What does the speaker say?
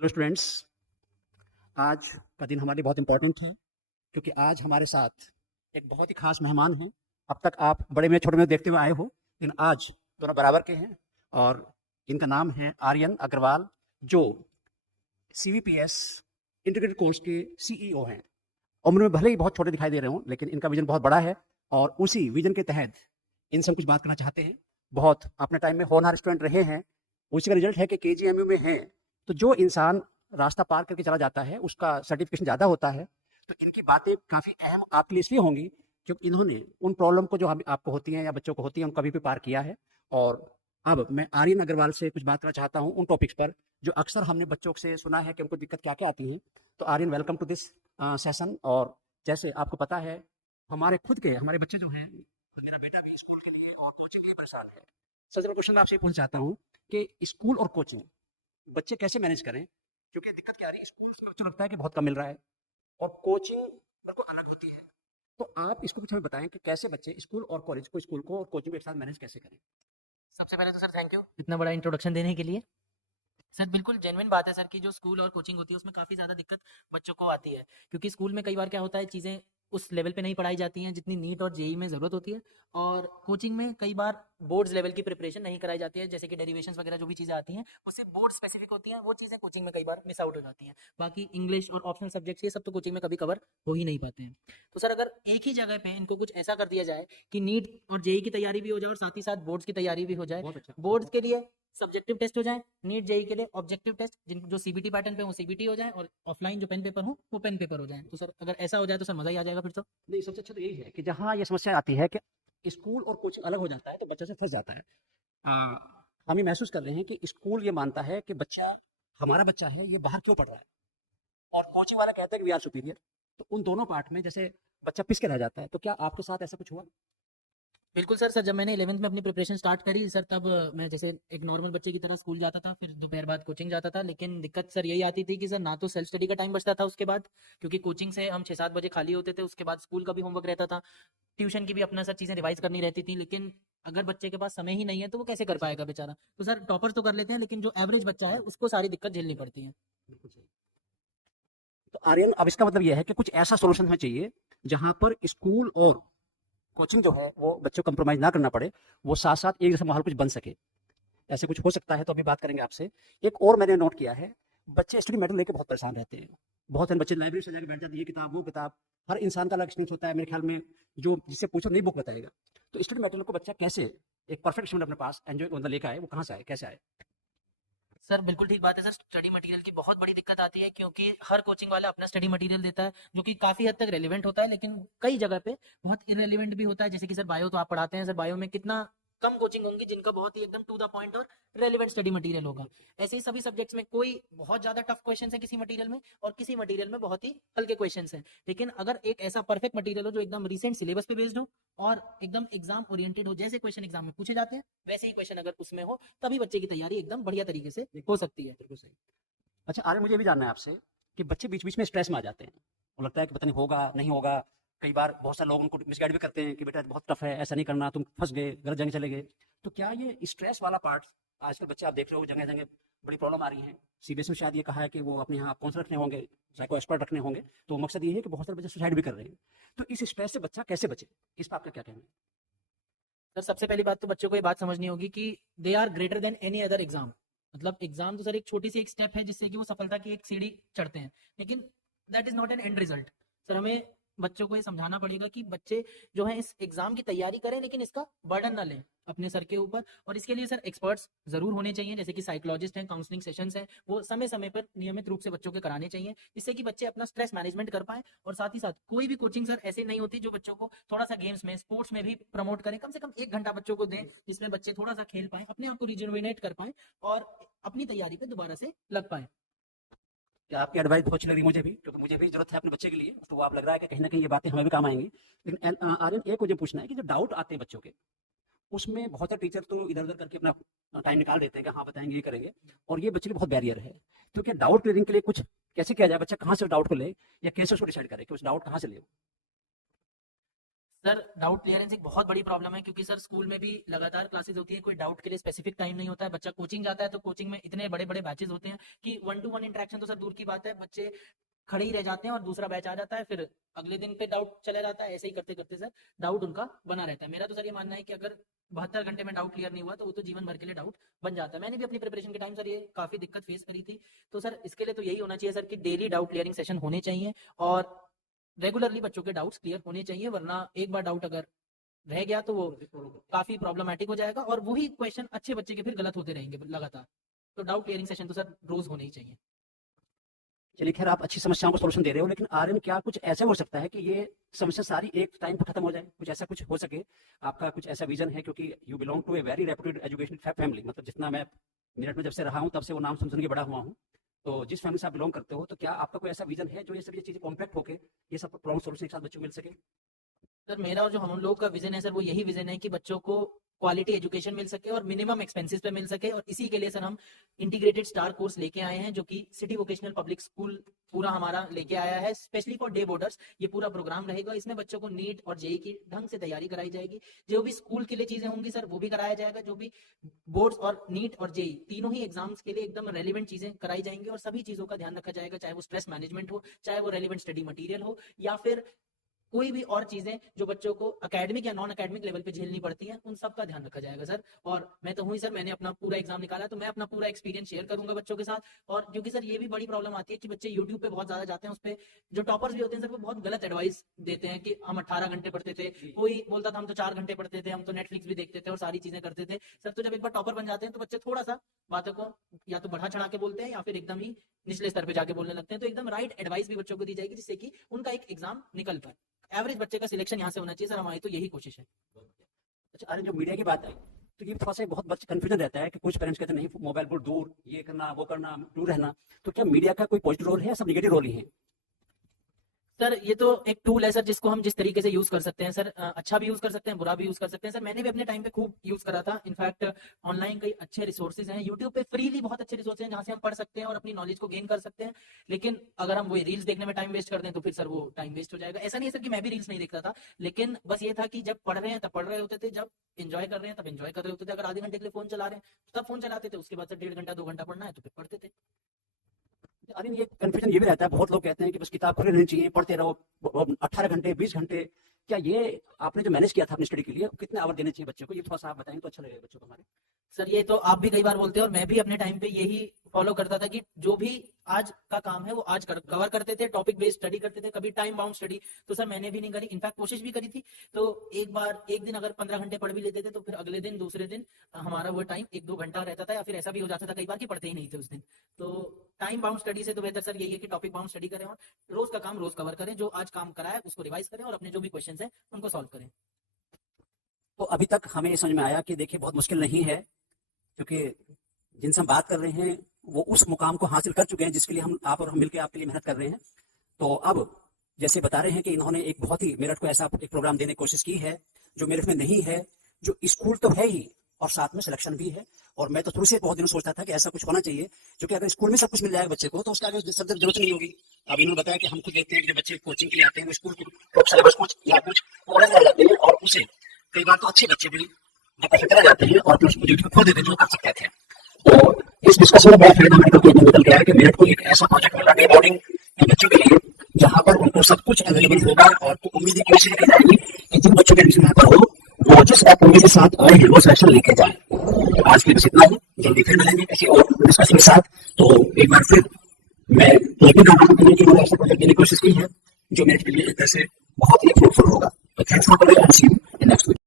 Hello students. आज का दिन हमारे लिए बहुत इंपॉर्टेंट है क्योंकि आज हमारे साथ एक बहुत ही खास मेहमान हैं। अब तक आप बड़े में छोटे में देखते हुए आए हो, लेकिन आज दोनों बराबर के हैं और इनका नाम है आर्यन अग्रवाल, जो सीवीपीएस इंटीग्रेटेड कोर्स के सीईओ हैं। उम्र में भले ही बहुत छोटे दिखाई दे रहे हों, लेकिन इनका विजन बहुत बड़ा है और उसी विजन के तहत इनसे हम कुछ बात करना चाहते हैं। बहुत अपने टाइम में होनहार स्टूडेंट रहे हैं, उसी का रिजल्ट है कि केजीएमयू में हैं। तो जो इंसान रास्ता पार करके चला जाता है उसका सर्टिफिकेशन ज़्यादा होता है। तो इनकी बातें काफ़ी अहम आपके लिए इसलिए होंगी क्योंकि इन्होंने उन प्रॉब्लम को जो हम आपको होती हैं या बच्चों को होती हैं उनको कभी भी पार किया है। और अब मैं आर्यन अग्रवाल से कुछ बात करना चाहता हूँ उन टॉपिक्स पर जो अक्सर हमने बच्चों से सुना है कि उनको दिक्कत क्या क्या आती है। तो Aryan, welcome to this session. और जैसे आपको पता है, हमारे बच्चे जो हैं, मेरा बेटा भी स्कूल के लिए और कोचिंग के लिए परेशान है। सबसे बड़ा क्वेश्चन मैं आपसे ये पूछना चाहता हूँ कि स्कूल और कोचिंग बच्चे कैसे मैनेज करें, क्योंकि दिक्कत क्या आ रही है, स्कूल में बच्चों लगता है कि बहुत कम मिल रहा है और कोचिंग बिल्कुल अलग होती है। तो आप इसको कुछ हमें बताएं कि कैसे बच्चे स्कूल और कॉलेज को, स्कूल को और कोचिंग को एक साथ मैनेज कैसे करें। सबसे पहले तो सर थैंक यू इतना बड़ा इंट्रोडक्शन देने के लिए। सर बिल्कुल जेन्युइन बात है सर कि जो स्कूल और कोचिंग होती है उसमें काफ़ी ज़्यादा दिक्कत बच्चों को आती है, क्योंकि स्कूल में कई बार क्या होता है, चीज़ें उस लेवल पे नहीं पढ़ाई जाती हैं जितनी नीट और जेई में ज़रूरत होती है। और कोचिंग में कई बार बोर्ड्स लेवल की प्रिपरेशन नहीं कराई जाती है, जैसे कि डेरिवेशंस वगैरह जो भी चीज़ें आती हैं वो सिर्फ बोर्ड स्पेसिफिक होती हैं, वो चीज़ें कोचिंग में कई बार मिस आउट हो जाती हैं। बाकी इंग्लिश और ऑप्शनल सब्जेक्ट्स ये सब तो कोचिंग में कभी कवर हो ही नहीं पाते हैं। तो सर अगर एक ही जगह पे इनको कुछ ऐसा कर दिया जाए कि नीट और जेई की तैयारी भी हो जाए और साथ ही साथ बोर्ड्स की तैयारी भी हो जाए, बहुत अच्छा। बोर्ड्स के लिए सब्जेक्टिव टेस्ट हो जाए, नीट जेई के लिए ऑब्जेक्टिव टेस्ट जिन जो सीबीटी पैटर्न पे वो सीबीटी हो जाए, और ऑफलाइन जो पेन पेपर हो वो पेन पेपर हो जाए। तो सर अगर ऐसा हो जाए तो सर मजा ही आ जाएगा फिर तो। नहीं, सबसे अच्छा तो यही है कि जहाँ ये समस्या आती है कि स्कूल और कोचिंग अलग हो जाता है तो बच्चा से फंस जाता है। आ, हम ये महसूस कर रहे हैं कि स्कूल ये मानता है कि बच्चा, हमारा बच्चा है, ये बाहर क्यों पढ़ रहा है, और कोचिंग वाला कहता है कि वी आर सुपीरियर। तो उन दोनों पार्ट में जैसे बच्चा पिस के रह जाता है। तो क्या आपके साथ ऐसा कुछ हुआ? बिल्कुल सर। जब मैंने 11th में अपनी प्रिपरेशन स्टार्ट करी सर, तब मैं जैसे एक नॉर्मल बच्चे की तरह स्कूल जाता था, फिर दोपहर बाद कोचिंग जाता था। लेकिन दिक्कत सर यही आती थी कि सर ना तो सेल्फ स्टडी का टाइम बचता था उसके बाद, क्योंकि कोचिंग से हम 6-7 बजे खाली होते थे, उसके बाद स्कूल का भी होमवर्क रहता था, ट्यूशन की भी अपना सर चीज़ें रिवाइज करनी रहती थी। लेकिन अगर बच्चे के पास समय ही नहीं है तो वो कैसे कर कैसे पाएगा करें? बेचारा। तो सर टॉपर्स तो कर लेते हैं, लेकिन जो एवरेज बच्चा है उसको सारी दिक्कत झेलनी पड़ती है। बिल्कुल सही। तो आर्यन, अब इसका मतलब यह है कि कुछ ऐसा सोल्यूशन हमें चाहिए जहां पर स्कूल और कोचिंग जो है वो बच्चों को कंप्रोमाइज ना करना पड़े, वो साथ साथ एक जैसा माहौल कुछ बन सके। ऐसे कुछ हो सकता है तो अभी बात करेंगे आपसे। एक और मैंने नोट किया है, बच्चे स्टडी मटेरियल लेके बहुत परेशान रहते हैं। बहुत सारे बच्चे लाइब्रेरी से जाकर बैठ जाते हैं, ये किताब वो किताब। हर इंसान का अलग एक्सपीरियंस होता है मेरे ख्याल में, जो जिससे पूछो नई बुक बताएगा। तो स्टडी मटेरियल को बच्चा कैसे एक परफेक्ट स्टूडेंट अपने पास एंजॉय मतलब लेकर आए, वो कहाँ से आए, कैसे आए? सर बिल्कुल ठीक बात है सर। स्टडी मटेरियल की बहुत बड़ी दिक्कत आती है, क्योंकि हर कोचिंग वाला अपना स्टडी मटेरियल देता है जो कि काफ़ी हद तक रेलिवेंट होता है, लेकिन कई जगह पे बहुत इरेलीवेंट भी होता है। जैसे कि सर बायो तो आप पढ़ाते हैं, सर बायो में कितना कम कोचिंग होंगी जिनका बहुत ही एकदम टू द पॉइंट और रेलिवेंट स्टडी मटेरियल होगा। ऐसे ही सभी सब्जेक्ट्स में कोई बहुत ज़्यादा टफ क्वेश्चन है किसी मटेरियल में, और किसी मटेरियल में बहुत ही हल्के क्वेश्चन हैं। लेकिन अगर एक ऐसा परफेक्ट मटेरियल हो जो एकदम रिसेंट सिलेबस पे बेस्ड हो और एकदम एग्जाम ओरिएंटेड हो, जैसे क्वेश्चन एग्जाम में पूछे जाते हैं वैसे ही क्वेश्चन अगर उसमें हो, तभी बच्चे की तैयारी एकदम बढ़िया तरीके से हो सकती है। बिल्कुल सही। अच्छा आर्यन, मुझे ये भी जानना है आपसे कि बच्चे बीच बीच में स्ट्रेस में आ जाते हैं, वो लगता है कि पता नहीं होगा नहीं होगा। कई बार बहुत सारे लोग उनको मिसगाइड भी करते हैं कि बेटा बहुत टफ है, ऐसा नहीं करना, तुम फंस गए, गलत जगह चले गए। तो क्या ये स्ट्रेस वाला पार्ट, आजकल बच्चे आप देख रहे हो जगह जगह बड़ी प्रॉब्लम आ रही है। सीबीएसई में शायद ये कहा है कि वो अपने यहाँ काउंसलर रखने होंगे, साइको एक्सपर्ट रखने होंगे। तो मकसद ये है कि बहुत सारे बच्चे सुसाइड भी कर रहे हैं। तो इस स्ट्रेस से बच्चा कैसे बचे, इस पर आपका क्या कहना है? सर सबसे पहली बात तो बच्चों को ये बात समझनी होगी कि they are greater than any other exam. मतलब एग्जाम तो सर एक छोटी सी एक स्टेप है जिससे कि वो सफलता की एक सीढ़ी चढ़ते हैं, लेकिन that is not an and result. Sir हमें बच्चों को ये समझाना पड़ेगा कि बच्चे जो है इस एग्जाम की तैयारी करें, लेकिन इसका बर्डन ना लें अपने सर के ऊपर। और इसके लिए सर एक्सपर्ट्स जरूर होने चाहिए, जैसे कि साइकोलॉजिस्ट हैं, काउंसलिंग सेशंस हैं, वो समय समय पर नियमित रूप से बच्चों के कराने चाहिए, जिससे कि बच्चे अपना स्ट्रेस मैनेजमेंट कर पाएं। और साथ ही साथ कोई भी कोचिंग सर ऐसी नहीं होती जो बच्चों को थोड़ा सा गेम्स में, स्पोर्ट्स में भी प्रमोट करें। कम से कम 1 घंटा बच्चों को दें जिसमें बच्चे थोड़ा सा खेल पाएं, अपने आप को रिजुविनेट कर पाएं और अपनी तैयारी पे दोबारा से लग पाएं। क्या आपकी एडवाइस बहुत अच्छी लग रही है मुझे भी, क्योंकि मुझे भी जरूरत है अपने बच्चे के लिए। तो वो आप लग रहा है कि कहीं ना कहीं ये बातें हमें भी काम आएंगी। लेकिन आर्यन, एक मुझे पूछना है कि जो डाउट आते हैं बच्चों के, उसमें बहुत सारे टीचर तो इधर-उधर करके अपना टाइम निकाल देते हैं कि हाँ बताएँगे, ये करेंगे, और ये बच्चे के लिए बहुत बैरियर है। तो क्या डाउट क्लियरिंग के लिए कुछ कैसे किया जाए? बच्चा कहाँ से उस डाउट को ले, या कैसे उसको डिसाइड करे कि उस डाउट कहाँ से ले? सर डाउट क्लियरेंस एक बहुत बड़ी प्रॉब्लम है, क्योंकि सर स्कूल में भी लगातार क्लासेस होती है, कोई डाउट के लिए स्पेसिफिक टाइम नहीं होता है। बच्चा कोचिंग जाता है तो कोचिंग में इतने बड़े बड़े बैचेस होते हैं कि 1-to-1 इंटरेक्शन तो सर दूर की बात है, बच्चे खड़े ही रह जाते हैं और दूसरा बैच आ जाता है, फिर अगले दिन पे डाउट चला जाता है। ऐसे ही करते करते सर डाउट उनका बना रहता है। मेरा तो सर ये मानना है कि अगर 72 घंटे में डाउट क्लियर नहीं हुआ तो वो तो जीवन भर के लिए डाउट बन जाता है। मैंने भी अपनी प्रिपरेशन के टाइम सर ये काफी दिक्कत फेस करी थी। तो सर इसके लिए तो यही होना चाहिए सर कि डेली डाउट क्लियरिंग सेशन होने चाहिए और रेगुलरली बच्चों के डाउट्स क्लियर होने चाहिए, वरना एक बार डाउट अगर रह गया तो वो काफी प्रॉब्लमेटिक हो जाएगा और वही क्वेश्चन अच्छे बच्चे के फिर गलत होते रहेंगे लगातार। तो डाउट क्लियरिंग सेशन तो सर रोज होने ही चाहिए। चलिए खैर, आप अच्छी समस्याओं को सोल्यूशन दे रहे हो, लेकिन आर्यन क्या कुछ ऐसा हो सकता है कि ये समस्या सारी एक टाइम पर खत्म हो जाए? कुछ ऐसा कुछ हो सके? आपका कुछ ऐसा विजन है? क्योंकि you belong to a very reputed education family, मतलब जितना मैं मेरठ में जब से रहा हूँ तब से वो नाम सुन के बड़ा हुआ हूँ। तो जिस फैमिली से आप बिलोंग करते हो, तो क्या आपका कोई ऐसा विजन है जो ये सभी चीजें कॉम्पैक्ट होकर ये सब प्रॉब्लम सोल्यूशन एक साथ बच्चों को मिल सके? सर मेरा और जो हम लोग का विजन है सर, वो यही विजन है कि बच्चों को क्वालिटी एजुकेशन मिल सके और मिनिमम एक्सपेंसेस पे मिल सके। और इसी के लिए सर हम इंटीग्रेटेड स्टार कोर्स लेके आए हैं, जो कि सिटी वोकेशनल पब्लिक स्कूल पूरा हमारा लेके आया है, स्पेशली फॉर डे बोर्डर्स। ये पूरा प्रोग्राम रहेगा, इसमें बच्चों को नीट और जेई की ढंग से तैयारी कराई जाएगी। जो भी स्कूल के लिए चीजें होंगी सर वो भी कराया जाएगा, जो भी बोर्ड्स और नीट और जेई तीनों ही एग्जाम्स के लिए एकदम रेलिवेंट चीजें कराई जाएंगी और सभी चीजों का ध्यान रखा जाएगा, चाहे वो स्ट्रेस मैनेजमेंट हो, चाहे वो रेलिवेंट स्टडी मटेरियल हो, या फिर कोई भी और चीजें जो बच्चों को एकेडमिक या नॉन एकेडमिक लेवल पे झेलनी पड़ती हैं, उन सब का ध्यान रखा जाएगा सर। और मैं तो हूँ ही सर, मैंने अपना पूरा एग्जाम निकाला, तो मैं अपना पूरा एक्सपीरियंस शेयर करूंगा बच्चों के साथ। और क्योंकि सर ये भी बड़ी प्रॉब्लम आती है कि बच्चे यूट्यूब पे बहुत ज्यादा जाते हैं, उस पे जो टॉपर्स भी होते हैं सर वो बहुत गलत एडवाइस देते हैं कि हम 18 घंटे पढ़ते थे, कोई बोलता था हम तो 4 घंटे पढ़ते थे, हम तो नेटफ्लिक्स भी देखते थे और सारी चीजें करते थे। सर तो जब एक बार टॉपर बन जाते हैं तो बच्चे थोड़ा सा बातों को या तो बढ़ा चढ़ा के बोलते हैं या फिर एकदम ही निचले स्तर पे जाके बोलने लगते हैं। तो एकदम राइट एडवाइस भी बच्चों को दी जाएगी, जिससे कि उनका एक एग्जाम निकल पाए। एवरेज बच्चे का सिलेक्शन यहाँ से होना चाहिए सर, हमारी तो यही कोशिश है। अच्छा आर्यन, जो मीडिया की बात आई तो ये थोड़ा सा बहुत बच्चे कंफ्यूजन रहता है कि कुछ पेरेंट्स कहते हैं नहीं, मोबाइल को दूर, ये करना वो करना, दूर रहना। तो क्या मीडिया का कोई पॉजिटिव रोल है या सब नेगेटिव रोल ही है? सर ये तो एक टूल है सर, जिसको हम जिस तरीके से यूज कर सकते हैं सर, अच्छा भी यूज कर सकते हैं, बुरा भी यूज कर सकते हैं सर। मैंने भी अपने टाइम पे खूब यूज करा था। इनफैक्ट ऑनलाइन कई अच्छे रिसोर्सेज हैं, यूट्यूब पे फ्रीली बहुत अच्छे रिसोर्सेज हैं जहां से हम पढ़ सकते हैं और अपनी नॉलेज को गेन कर सकते हैं। लेकिन अगर हम वही रील्स देखने में टाइम वेस्ट कर दें तो फिर सर वो टाइम वेस्ट हो जाएगा। ऐसा नहीं है सर कि मैं भी रील्स नहीं देखता था, लेकिन बस ये था कि जब पढ़ रहे हैं तब पढ़ रहे होते थे, जब एंजॉय कर रहे हैं तब एंजॉय कर रहे होते थे। अगर आधे घंटे के लिए फोन चला रहे हैं तब फोन चलाते थे, उसके बाद सर 1.5 घंटा 2 घंटा पढ़ना है तो फिर पढ़ते थे। अरे ये कंफ्यूजन ये भी रहता है, बहुत लोग कहते हैं कि बस किताब खुली रहनी चाहिए, पढ़ते रहो 18 घंटे 20 घंटे। क्या ये आपने जो मैनेज किया था अपनी स्टडी के लिए, कितने आवर देने चाहिए बच्चों को, ये थोड़ा सा आप बताएं तो अच्छा लगेगा बच्चों को हमारे। सर ये तो आप भी कई बार बोलते हैं और मैं भी अपने टाइम पे यही फॉलो करता था कि जो भी आज का काम है वो आज कवर करते थे, टॉपिक बेस्ड स्टडी करते थे, कभी टाइम बाउंड स्टडी तो सर मैंने भी नहीं करी। इनफैक्ट कोशिश भी करी थी, तो एक दिन अगर 15 घंटे पढ़ भी लेते थे तो फिर अगले दिन दूसरे दिन हमारा वो टाइम 1-2 घंटा रहता था, या फिर ऐसा भी हो जाता था कई बार कि पढ़ते ही नहीं थे उस दिन। तो टाइम बाउंड स्टडी से तो बेहतर सर यही है कि टॉपिक बाउंड स्टडी करें और रोज का काम रोज कवर करें, जो आज काम करा है उसको रिवाइज करें और अपने जो भी क्वेश्चन है उनको सॉल्व करें। तो अभी तक हमें ये समझ में आया कि देखिए बहुत मुश्किल नहीं है, क्योंकि जिनसे हम बात कर रहे हैं वो उस मुकाम को हासिल कर चुके हैं जिसके लिए हम आप और हम मिलकर आपके लिए मेहनत कर रहे हैं। तो अब जैसे बता रहे हैं कि इन्होंने एक बहुत ही मेरठ को ऐसा एक प्रोग्राम देने की कोशिश की है जो मेरठ में नहीं है, जो स्कूल तो है ही और साथ में सिलेक्शन भी है। और मैं तो शुरू से बहुत दिनों सोचता था कि ऐसा कुछ होना चाहिए, क्योंकि अगर स्कूल में सब कुछ मिल जाएगा बच्चे को तो उसके आगे सब जरूरत नहीं होगी। अब इन्होंने बताया कि हम खुद देखते हैं कि बच्चे कोचिंग के लिए आते हैं वो स्कूल को सिलेबस कुछ या कुछ पढ़ने लग जाते हैं और उसे कई बार तो अच्छे बच्चे भी रह जाते हैं और उसको ड्यूटी खो देते हैं जो कर सकते थे। तो इस डिस्कशन में बहुत फायदा निकल गया है कि मेरठ को एक ऐसा प्रोजेक्ट मिला डे बोर्डिंग के बच्चों के लिए जहाँ पर उनको सब कुछ अवेलेबल होगा। और तो उम्मीद है कोशिश की जाएगी कि जिन बच्चों के एडमिशन यहाँ पर हो वो जिस एक्टिविटी के साथ आए हैं वो सिलेक्शन लेके जाए। आज के लिए बस इतना ही, जल्दी फिर मिलेंगे किसी और डिस्कशन के साथ। तो एक बार फिर मैं यकीन रहा हूँ कि मैंने ऐसा प्रोजेक्ट देने की कोशिश की है जो मेरे के लिए एक तरह से बहुत ही फ्रूटफुल होगा। तो थैंक्स फॉर नेक्स्ट